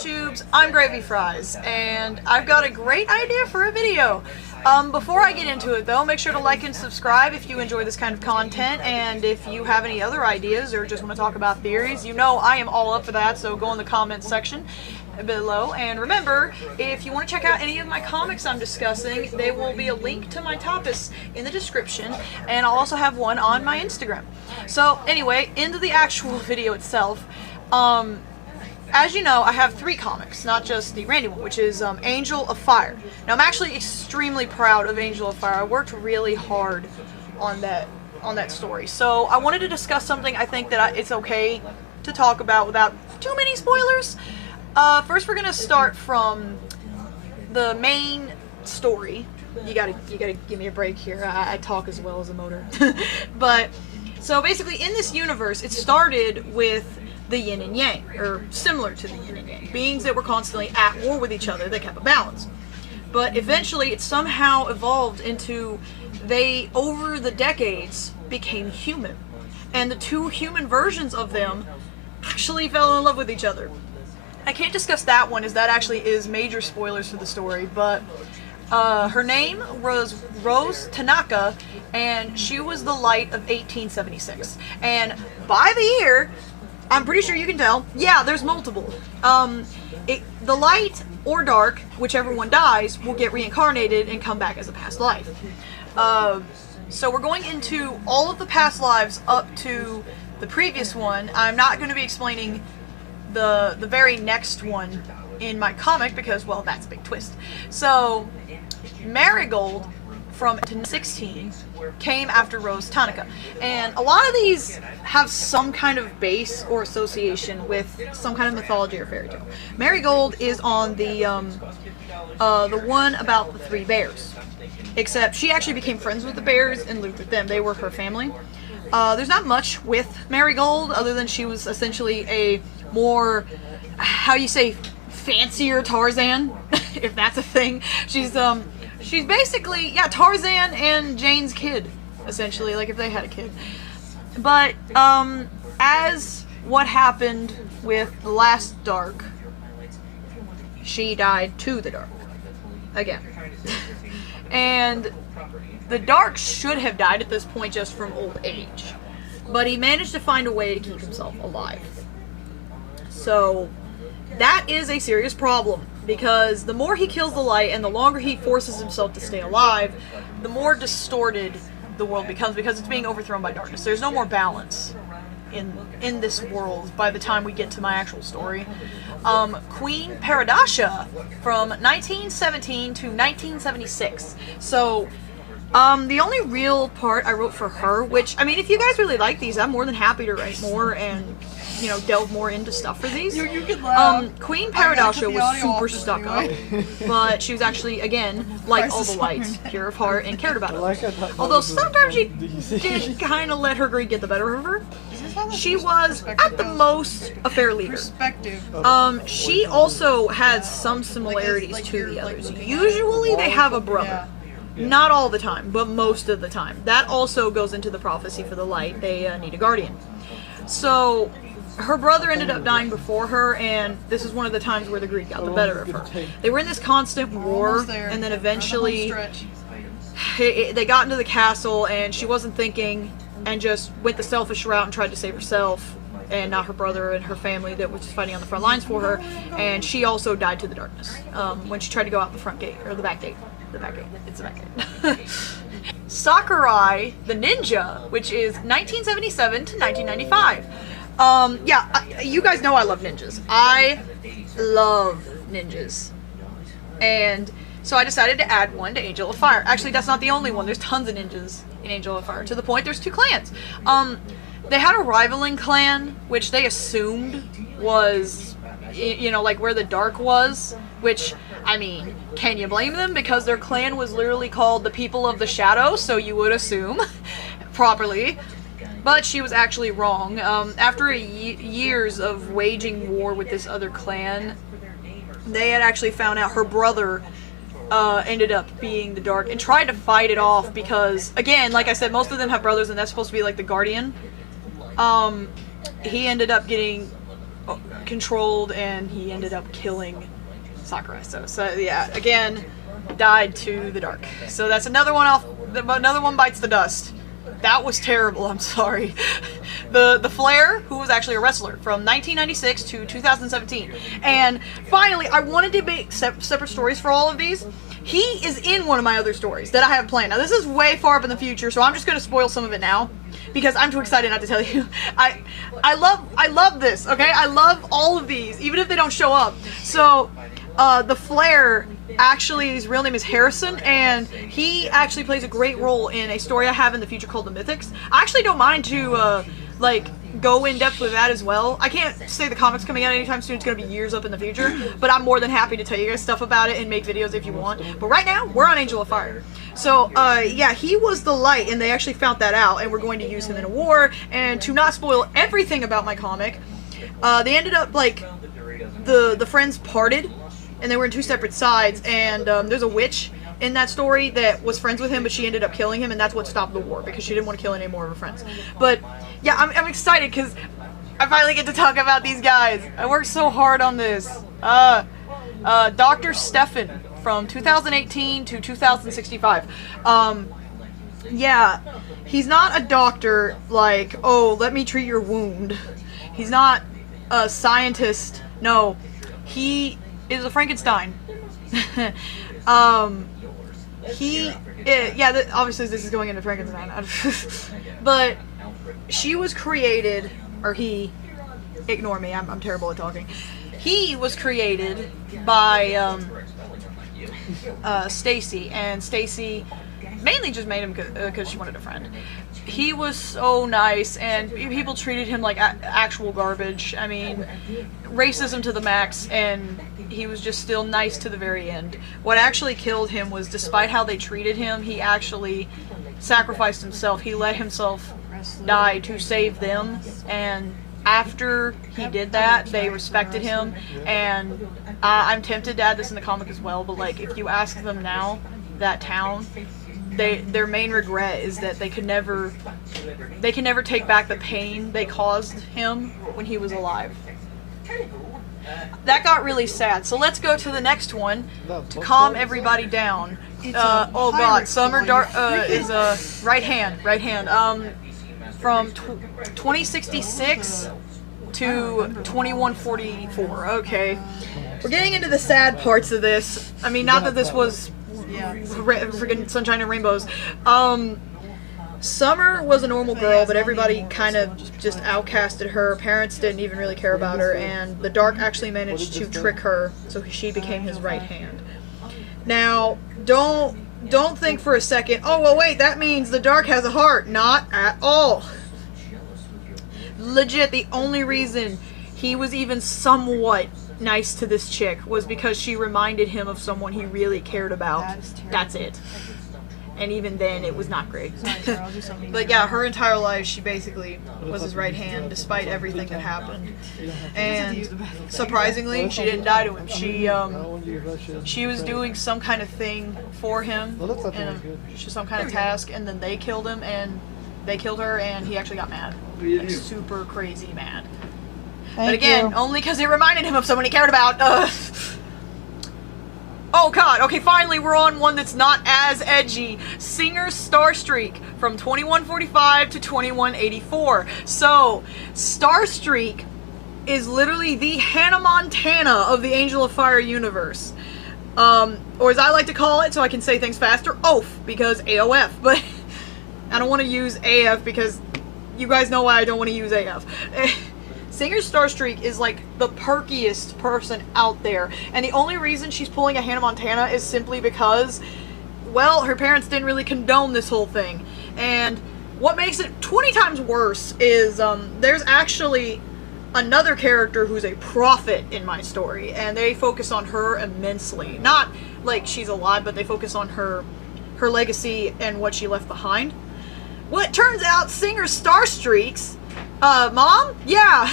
Tubes? I'm Gravy Fries, and I've got a great idea for a video. Before I get into it though, make sure to like and subscribe if you enjoy this kind of content, and if you have any other ideas or just want to talk about theories, you know I am all up for that, so go in the comments section below. And remember, if you want to check out any of my comics I'm discussing, there will be a link to my tapas in the description, and I'll also have one on my Instagram. So anyway, into the actual video itself. As you know, I have 3 comics, not just the Randy one, which is Angel of Fire. Now, I'm actually extremely proud of Angel of Fire. I worked really hard on that story. So I wanted to discuss something I think that it's okay to talk about without too many spoilers. First, we're gonna start from the main story. You gotta give me a break here. I talk as well as a motor. But so basically, in this universe, it started with the yin and yang, or similar to the yin and yang, beings that were constantly at war with each other that kept a balance. But eventually it somehow evolved into, they, over the decades, became human. And the 2 human versions of them actually fell in love with each other. I can't discuss that one, as that actually is major spoilers for the story, but her name was Rose Tanaka, and she was the light of 1876. And by the year, I'm pretty sure you can tell. Yeah, there's multiple. The light or dark, whichever one dies, will get reincarnated and come back as a past life. So we're going into all of the past lives up to the previous one. I'm not going to be explaining the very next one in my comic because, well, that's a big twist. So Marigold from 16 came after Rose Tanaka, and a lot of these have some kind of base or association with some kind of mythology or fairy tale. Marigold is on the one about the 3 bears, except she actually became friends with the bears and lived with them. They were her family. There's not much with Marigold other than she was essentially a more, how you say, fancier Tarzan, if that's a thing. She's basically, yeah, Tarzan and Jane's kid, essentially, like if they had a kid. But, as what happened with the last Dark, she died to the Dark. Again. And the Dark should have died at this point just from old age. But he managed to find a way to keep himself alive. So, that is a serious problem, because the more he kills the light and the longer he forces himself to stay alive, the more distorted the world becomes, because it's being overthrown by darkness. There's no more balance in this world by the time we get to my actual story. Queen Paradasha from 1917 to 1976. So, the only real part I wrote for her, which, I mean, if you guys really like these, I'm more than happy to write more and, you know, delve more into stuff for these. You can laugh. Queen Paradasha was super stuck up, but she was actually, again, like all the lights, pure of heart and cared about others. Although sometimes she did kind of let her greed get the better of her. She was, at the most, a fair leader. She also has some similarities to the others. Usually they have a brother. Not all the time, but most of the time. That also goes into the prophecy for the light. They need a guardian. So, her brother ended up dying before her, and this is one of the times where the greed got the better of her. They were in this constant war, and then eventually they got into the castle, and she wasn't thinking, and just went the selfish route and tried to save herself, and not her brother and her family that was fighting on the front lines for her, and she also died to the darkness when she tried to go out the front gate, or the back gate. The back gate. It's the back gate. Sakurai the Ninja, which is 1977 to 1995. You guys know I love ninjas. I love ninjas. And so I decided to add one to Angel of Fire. Actually, that's not the only one. There's tons of ninjas in Angel of Fire, to the point there's 2 clans. They had a rivaling clan, which they assumed was, you know, like where the Dark was, which, I mean, can you blame them? Because their clan was literally called the People of the Shadow, so you would assume properly. But she was actually wrong. After years of waging war with this other clan, they had actually found out her brother ended up being the Dark and tried to fight it off because, again, like I said, most of them have brothers and that's supposed to be like the guardian. He ended up getting controlled, and he ended up killing Sakurai. So yeah, again, died to the dark. So that's another one off. Another one bites the dust. That was terrible. I'm sorry. The Flair, who was actually a wrestler from 1996 to 2017, and finally, I wanted to make separate stories for all of these. He is in one of my other stories that I have planned. Now, this is way far up in the future, so I'm just going to spoil some of it now because I'm too excited not to tell you. I love this. Okay, I love all of these, even if they don't show up. So, the Flair. Actually, his real name is Harrison, and he actually plays a great role in a story I have in the future called The Mythics. I actually don't mind to, go in depth with that as well. I can't say the comic's coming out anytime soon, it's going to be years up in the future, but I'm more than happy to tell you guys stuff about it and make videos if you want. But right now, we're on Angel of Fire. So, yeah, he was the light, and they actually found that out, and we're going to use him in a war, and to not spoil everything about my comic, they ended up, the friends parted, and they were in two separate sides, and there's a witch in that story that was friends with him, but she ended up killing him, and that's what stopped the war, because she didn't want to kill any more of her friends. But, yeah, I'm excited, because I finally get to talk about these guys. I worked so hard on this. Dr. Stefan, from 2018 to 2065. Yeah, he's not a doctor, like, oh, let me treat your wound. He's not a scientist. No, he is a Frankenstein. Obviously this is going into Frankenstein. But she was created, or he, ignore me, I'm terrible at talking. He was created by Stacy, and Stacy mainly just made him because she wanted a friend. He was so nice, and people treated him like actual garbage. I mean, racism to the max, and he was just still nice to the very end. What actually killed him was, despite how they treated him, he actually sacrificed himself. He let himself die to save them, and after he did that, they respected him, and I'm tempted to add this in the comic as well, but like, if you ask them now, that town, their main regret is that they can never take back the pain they caused him when he was alive. That got really sad. So let's go to the next one to calm everybody down. Oh god, Summer Dark is right hand. From 2066 to 2144. Okay, we're getting into the sad parts of this. I mean, not that this was freaking Sunshine and Rainbows. Summer was a normal girl, but everybody kind of just outcasted her. Parents didn't even really care about her, and the Dark actually managed to trick her, so she became his right hand. Now, don't think for a second, oh, well, wait, that means the Dark has a heart. Not at all. Legit, the only reason he was even somewhat nice to this chick was because she reminded him of someone he really cared about. That's it. And even then, it was not great. But yeah, her entire life, she basically was his right hand, despite everything that happened. And surprisingly, she didn't die to him. She was doing some kind of thing for him, and some kind of task, and then they killed him, and they killed her, and he actually got mad. Like, super crazy mad. But again, only because it reminded him of someone he cared about. Oh god, okay, finally we're on one that's not as edgy. Singer Starstreak from 2145 to 2184. So, Starstreak is literally the Hannah Montana of the Angel of Fire universe. Or as I like to call it, so I can say things faster, OAF, because AOF. But I don't want to use AF because you guys know why I don't want to use AF. Singer Starstreak is like the perkiest person out there, and the only reason she's pulling a Hannah Montana is simply because, well, her parents didn't really condone this whole thing. And what makes it 20 times worse is there's actually another character who's a prophet in my story, and they focus on her immensely. Not like she's alive, but they focus on her legacy and what she left behind. Well, it turns out Singer Starstreak's mom? Yeah,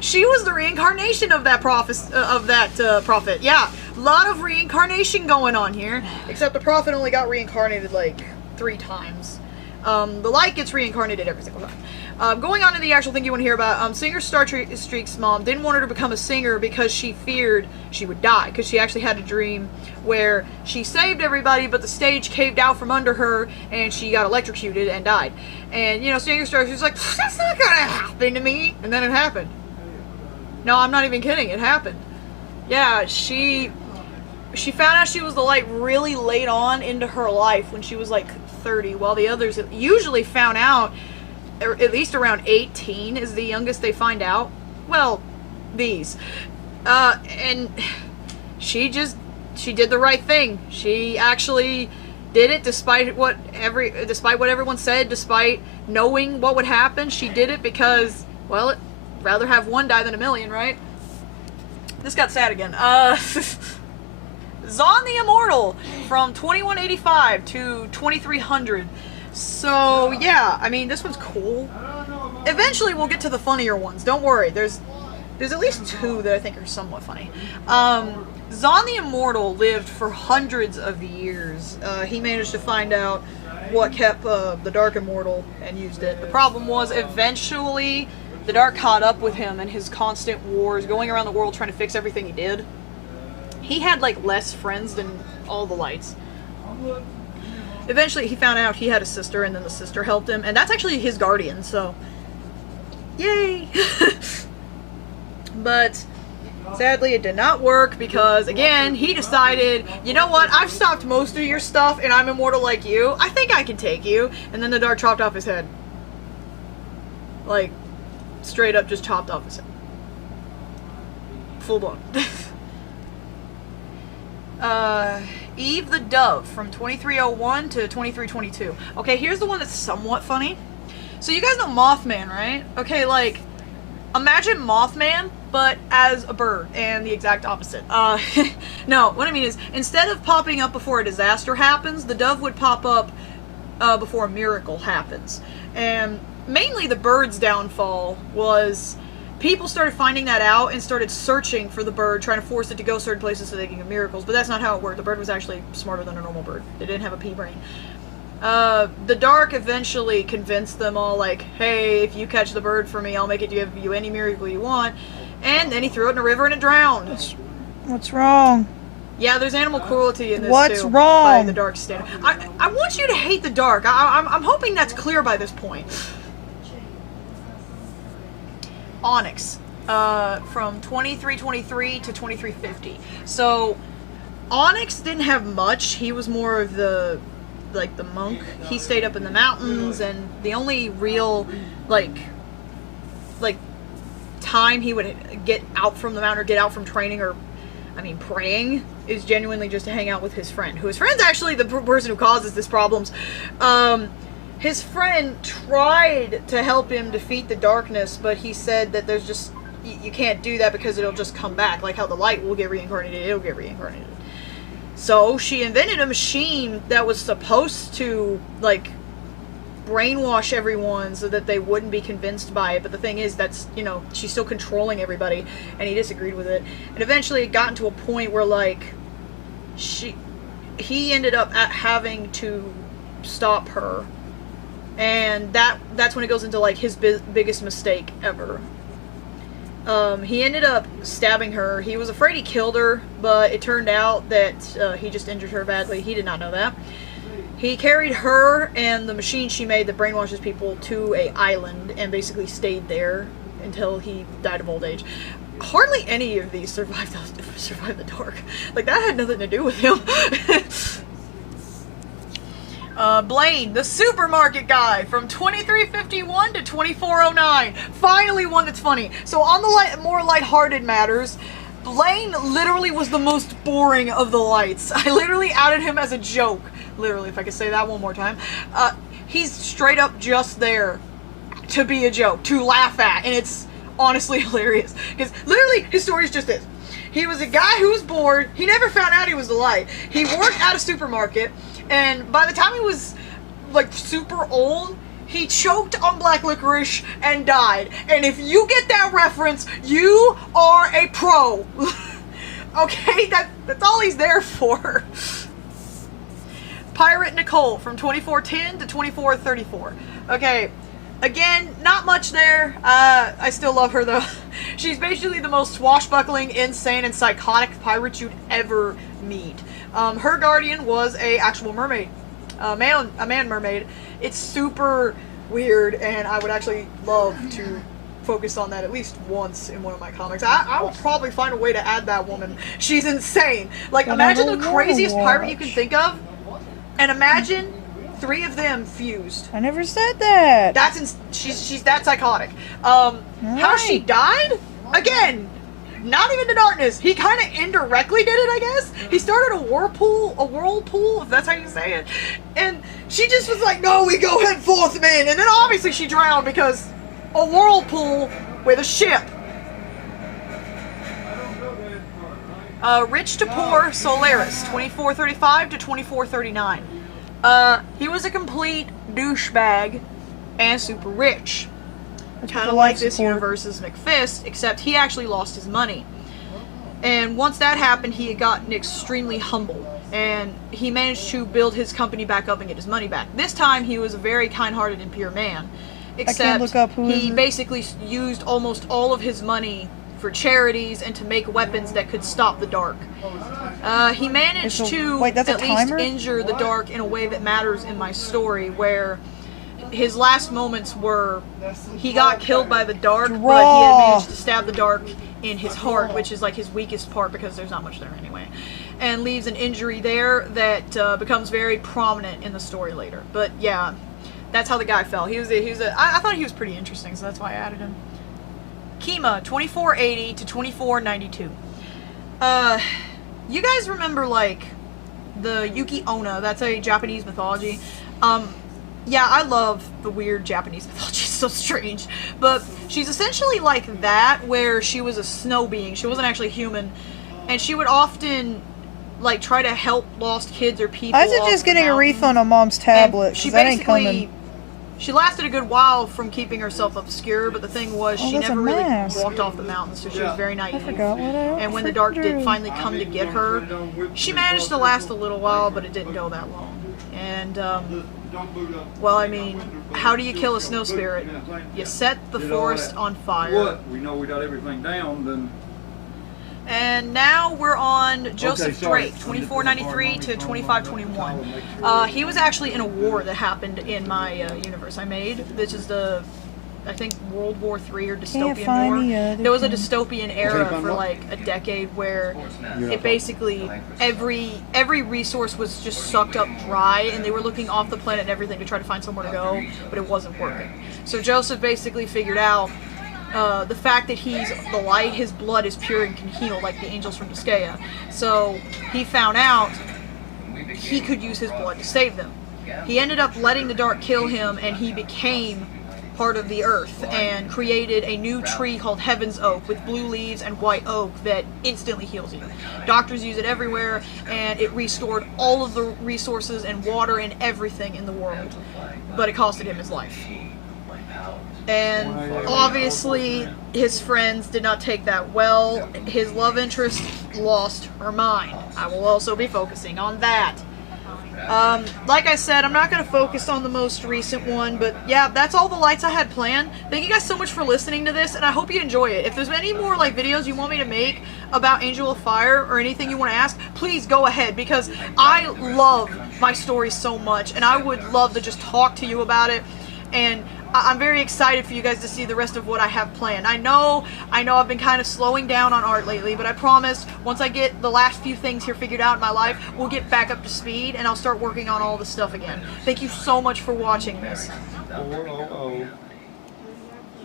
she was the reincarnation of that prophet. Yeah, a lot of reincarnation going on here, except the prophet only got reincarnated like 3 times. The light gets reincarnated every single time. Going on to the actual thing you want to hear about, singer Streak's mom didn't want her to become a singer because she feared she would die, because she actually had a dream where she saved everybody, but the stage caved out from under her, and she got electrocuted and died. And, you know, singer Streak's like, that's not gonna happen to me, and then it happened. No, I'm not even kidding, it happened. Yeah, she found out she was the light really late on into her life when she was like 30, while the others usually found out at least around 18 is the youngest they find out. Well, these. And she did the right thing. She actually did it despite what everyone said, despite knowing what would happen. She did it because, well, rather have one die than a million, right? This got sad again. Zon the Immortal from 2185 to 2300. So, yeah, I mean, this one's cool. Eventually, we'll get to the funnier ones. Don't worry. There's at least two that I think are somewhat funny. Zon the Immortal lived for hundreds of years. He managed to find out what kept the Dark immortal and used it. The problem was, eventually, the Dark caught up with him and his constant wars, going around the world trying to fix everything he did. He had, like, less friends than all the lights. Eventually, he found out he had a sister, and then the sister helped him, and that's actually his guardian, so yay! But sadly, it did not work because, again, he decided, you know what, I've stopped most of your stuff, and I'm immortal like you. I think I can take you. And then the Dark chopped off his head. Like, straight up just chopped off his head. Full blown. Eve the Dove from 2301 to 2322. Okay, here's the one that's somewhat funny. So you guys know Mothman, right? Okay, like, imagine Mothman, but as a bird, and the exact opposite. No, what I mean is, instead of popping up before a disaster happens, the dove would pop up before a miracle happens. And mainly the bird's downfall was people started finding that out and started searching for the bird, trying to force it to go certain places so they can get miracles. But that's not how it worked. The bird was actually smarter than a normal bird. It didn't have a pea brain. The Dark eventually convinced them all, like, hey, if you catch the bird for me, I'll make it give you any miracle you want. And then he threw it in a river and it drowned. What's wrong? Yeah, there's animal cruelty in this What's too. wrong? By the Dark standard. I want you to hate the Dark. I'm hoping that's clear by this point. Onyx, from 2323 to 2350. So, Onyx didn't have much. He was more of the monk. He stayed up in the mountains, and the only real, like time he would get out from the mountain or get out from training or, I mean, praying is genuinely just to hang out with his friend, who his friend's actually the person who causes this problems. His friend tried to help him defeat the darkness, but he said that there's just, you can't do that because it'll just come back. Like how the light will get reincarnated, it'll get reincarnated. So she invented a machine that was supposed to, like, brainwash everyone so that they wouldn't be convinced by it. But the thing is, that's, you know, she's still controlling everybody, and he disagreed with it. And eventually it got to a point where, like, he ended up having to stop her. And that's when it goes into, like, his biggest mistake ever. He ended up stabbing her. He was afraid he killed her, but it turned out that he just injured her badly. He did not know that. He carried her and the machine she made that brainwashes people to an island and basically stayed there until he died of old age. Hardly any of these survived the Dark. Like, that had nothing to do with him. Blaine, the supermarket guy, from 2351 to 2409. Finally one that's funny. So on the more lighthearted matters, Blaine literally was the most boring of the lights. I literally added him as a joke. Literally, if I could say that one more time. He's straight up just there to be a joke, to laugh at, and it's honestly hilarious. Because literally, his story is just this. He was a guy who was bored. He never found out he was the light. He worked at a supermarket, and by the time he was, like, super old, he choked on black licorice and died. And if you get that reference, you are a pro. Okay? That's all he's there for. Pirate Nicole from 2410 to 2434. Okay. Again, not much there. I still love her though. She's basically the most swashbuckling, insane, and psychotic pirate you'd ever meet. Her guardian was a actual mermaid, a man mermaid. It's super weird, and I would actually love to focus on that at least once in one of my comics. I will probably find a way to add that woman. She's insane. Like, imagine the craziest pirate you can think of, and imagine 3 of them fused. I never said that. She's that psychotic. How she died? Again, not even to darkness. He kind of indirectly did it, I guess. He started a whirlpool, if that's how you say it. And she just was like, no, we go head forth, man. And then obviously she drowned because a whirlpool with a ship. Rich to poor, Solaris, 2435 to 2439. He was a complete douchebag and super rich. Kind of like this universe's McFist, except he actually lost his money. And once that happened, he had gotten extremely humble. And he managed to build his company back up and get his money back. This time, he was a very kind-hearted and pure man. Except he basically used almost all of his money for charities and to make weapons that could stop the dark. He managed to at least injure the dark in a way that matters in my story, where his last moments were he got killed by the dark, but he had managed to stab the dark in his heart, which is like his weakest part because there's not much there anyway, and leaves an injury there that becomes very prominent in the story later. But yeah, that's how the guy fell. I thought he was pretty interesting, so that's why I added him. Kima, 2480 to 2492. You guys remember, like, the Yuki Onna? That's a Japanese mythology. Yeah, I love the weird Japanese mythology. It's so strange. But she's essentially like that, where she was a snow being. She wasn't actually human. And she would often, like, try to help lost kids or people. Why is it just getting a refund on Mom's tablet? She that ain't coming. She lasted a good while from keeping herself obscure, but the thing was, she never really walked off the mountain, so she was very naive. And when the dark did finally come to get her, she managed to last a little while, but it didn't go that long. And, well, I mean, how do you kill a snow spirit? You set the forest on fire. We know we got everything down, then... And now we're on Joseph Drake, 2493 to 2521. He was actually in a war that happened in my universe I made. This is the, I think, World War III or dystopian war. There was a dystopian era for like a decade where it basically, every resource was just sucked up dry, and they were looking off the planet and everything to try to find somewhere to go, but it wasn't working. So Joseph basically figured out the fact that he's the light, his blood is pure and can heal like the angels from Biscaya. So he found out he could use his blood to save them. He ended up letting the dark kill him, and he became part of the earth and created a new tree called Heaven's Oak with blue leaves and white oak that instantly heals you. Doctors use it everywhere, and it restored all of the resources and water and everything in the world. But it costed him his life. And obviously, his friends did not take that well. His love interest lost her mind. I will also be focusing on that. Like I said, I'm not going to focus on the most recent one, but yeah, that's all the lights I had planned. Thank you guys so much for listening to this, and I hope you enjoy it. If there's any more like videos you want me to make about Angel of Fire or anything you want to ask, please go ahead, because I love my story so much, and I would love to just talk to you about it. And I'm very excited for you guys to see the rest of what I have planned. I know I've been kind of slowing down on art lately, but I promise once I get the last few things here figured out in my life, we'll get back up to speed and I'll start working on all the stuff again. Thank you so much for watching this. 400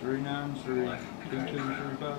393 2235.